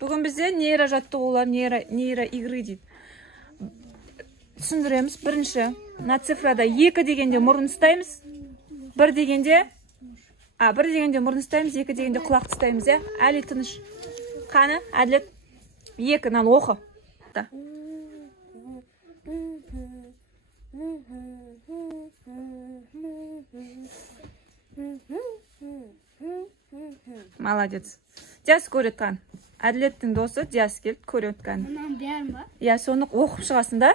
Бүгін бізде нейрожаттығулар, нейроигры дейді. Түсіндіреміз. Бірінші, мына цифрада 2 дегенде мұрын ұстаймыз. 1 дегенде мұрын ұстаймыз, 2 дегенде құлақ ұстаймыз, е? Әлі тыныш. Қаны, Әділет? 2-нан оқы. Молодец. Диас көретқан. Әділеттің досы Диас келді, көретқан. Мынаны бәрін ба? Я, соны оқып шығасың да?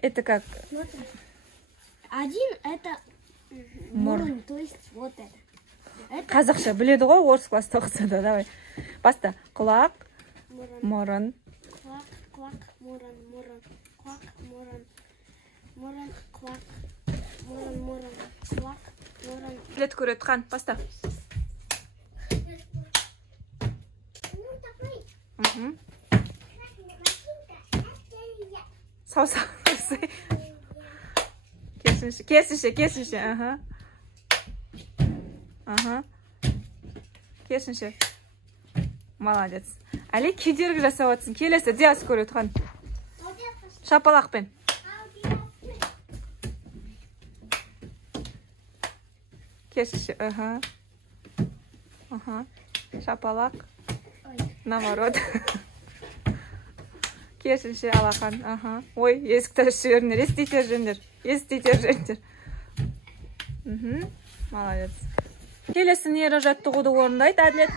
Это как? Один это мұрын, то есть вот это. Қазақша біледі ғой, орыс класста оқыса да, давай. Баста. Құлақ, мұрын. Құлақ, мұрын, құлақ, мұрын, құлақ, мұрын, құлақ, мұрын. Әділет көретқан. Баста. Саусақ. Керісінше. Керісінше. Молодец. Әлі кедергі жасап атсын. Келесі Диас көретқан. Шапалақпен. Керісінше. Шапалақ. Наоборот. Керісінше алақан. Ой, есікті жіберіңдер. Еститер жүріңдер. Молодец. Келесі нейрожаттығуды орындайды, Әділет.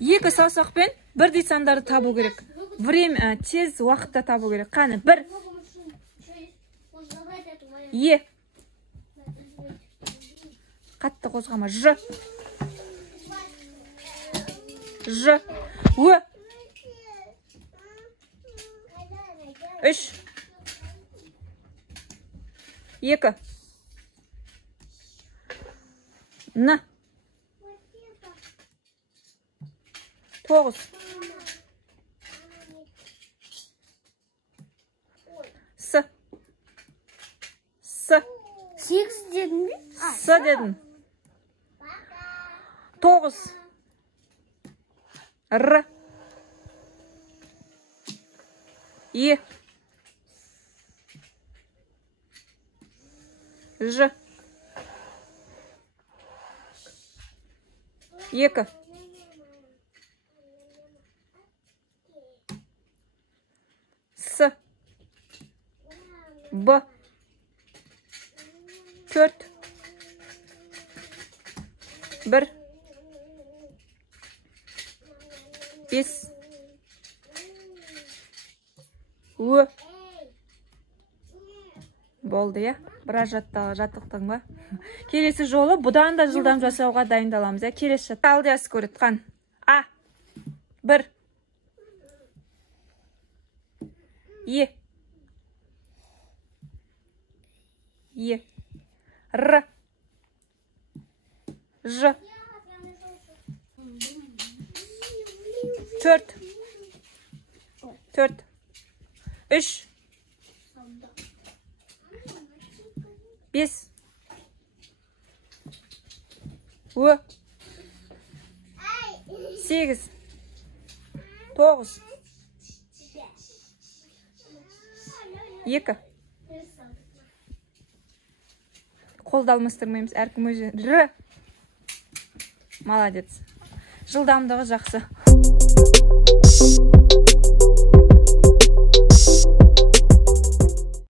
2 саусақпен бірдей сандарды табу керек. Время, тез уақытта табу керек. Қаны, 1. Е. Қатты қозғама. Ж. Ж. Ө. 3. 2. Н. 9. С. 8 дедің бе? С дедің. 9. Р. Е. Ж. 2. С. Б. 4. 1. 5. Ө. Болды, я? Біраз жаттықтың ба? Келесі жолы бұдан да жылдам жасауға дайындаламыз. Келесі жаттық. Алдияс көретқан. А. 1. Е. Е. Р. Ж. 4. 3. 5. Ө. 8. 9. 2. Қолды алмастырмаймыз, әркім өзі. Р. Молодец. Жылдамдығы жақсы.